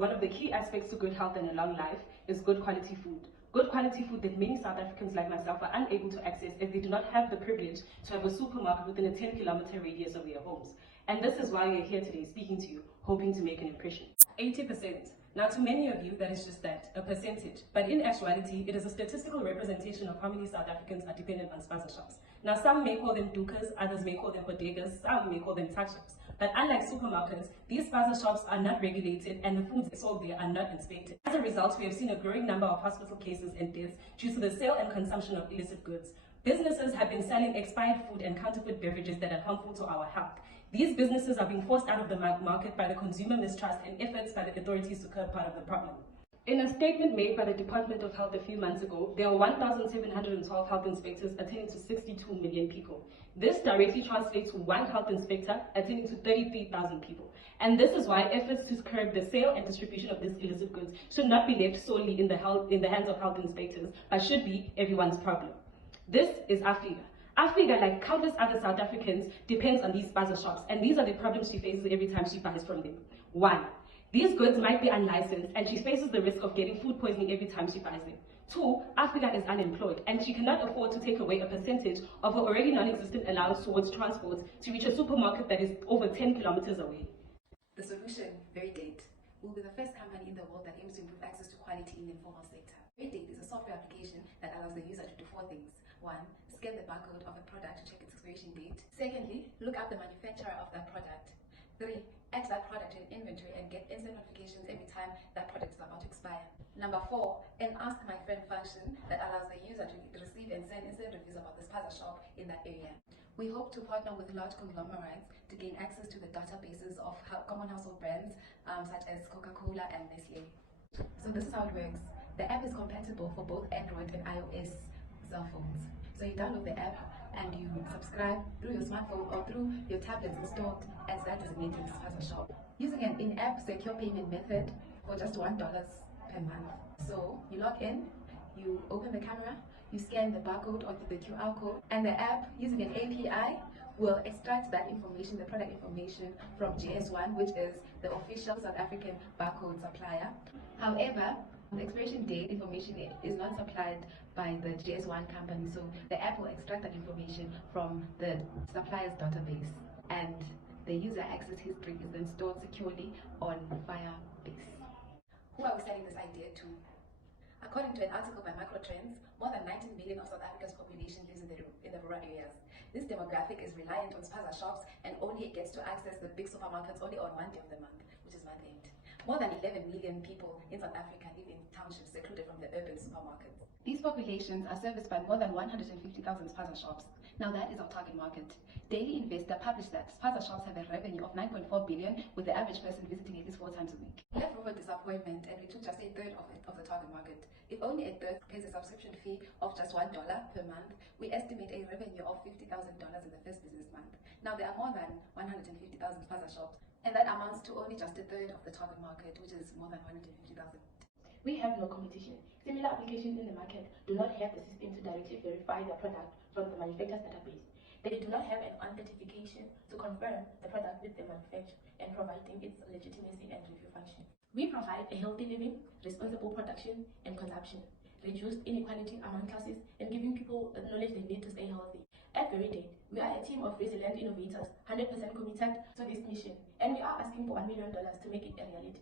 One of the key aspects to good health and a long life is good quality food. Good quality food that many South Africans like myself are unable to access as they do not have the privilege to have a supermarket within a 10-kilometer radius of their homes. And this is why we're here today speaking to you, hoping to make an impression. 80%. Now, to many of you, that is just that, a percentage. But in actuality, it is a statistical representation of how many South Africans are dependent on spaza shops. Now, some may call them dukas, others may call them bodegas, some may call them tuck shops. But unlike supermarkets, these spaza shops are not regulated and the foods sold there are not inspected. As a result, we have seen a growing number of hospital cases and deaths due to the sale and consumption of illicit goods. Businesses have been selling expired food and counterfeit beverages that are harmful to our health. These businesses are being forced out of the market by the consumer mistrust and efforts by the authorities to curb part of the problem. In a statement made by the Department of Health a few months ago, there were 1,712 health inspectors attending to 62 million people. This directly translates to one health inspector attending to 33,000 people. And this is why efforts to curb the sale and distribution of these illicit goods should not be left solely in the hands of health inspectors, but should be everyone's problem. This is Africa. Africa, like countless other South Africans, depends on these spaza shops, and these are the problems she faces every time she buys from them. 1. These goods might be unlicensed, and she faces the risk of getting food poisoning every time she buys them. 2. Africa is unemployed, and she cannot afford to take away a percentage of her already non-existent allowance towards transport to reach a supermarket that is over 10 kilometers away. The solution, VeriDate, will be the first company in the world that aims to improve access to quality in the informal sector. VeriDate is a software application that allows the user to do 4 things. 1. Scan the barcode of a product to check its expiration date. Secondly, look up the manufacturer of that product. 3. Add that product to an inventory and get instant notifications every time that product is about to expire. Number 4, an Ask My Friend function that allows the user to receive and send instant reviews about the spaza shop in that area. We hope to partner with large conglomerates to gain access to the databases of common household brands such as Coca-Cola and Nestle. So this is how it works. The app is compatible for both Android and iOS cell phones. So you download the app and you subscribe through your smartphone or through your tablets installed as that designated spaza shop. Using an in-app secure payment method for just $1 per month. So you log in, you open the camera, you scan the barcode or the QR code, and the app, using an API, will extract that information, the product information, from GS1, which is the official South African barcode supplier. However, the expiration date information is not supplied by the GS1 company, so the app will extract that information from the supplier's database, and the user access history is then stored securely on Firebase. Who are we selling this idea to? According to an article by Macrotrends, more than 19 million of South Africa's population lives in the rural areas. This demographic is reliant on spaza shops and only gets to access the big supermarkets only on one day of the month, which is month end. More than 11 million people in South Africa live in townships secluded from the urban supermarkets. These populations are serviced by more than 150,000 spaza shops. Now that is our target market. Daily Investor published that spaza shops have a revenue of 9.4 billion, with the average person visiting at least 4 times a week. We left over disappointment and we took just a third of the target market. If only a third pays a subscription fee of just $1 per month, we estimate a revenue of $50,000 in the first business month. Now there are more than 150,000 spaza shops, and that amounts to only just a third of the target market, which is more than 150,000. We have no competition. Similar applications in the market do not have the system to directly verify their product from the manufacturer's database. They do not have an authentication to confirm the product with the manufacturer and providing its legitimacy and review function. We provide a healthy living, responsible production and consumption, reduced inequality among classes, and giving people the knowledge they need to stay healthy. At VeriDate, we are a team of resilient innovators, 100% committed to this mission, and we are asking for $1 million to make it a reality.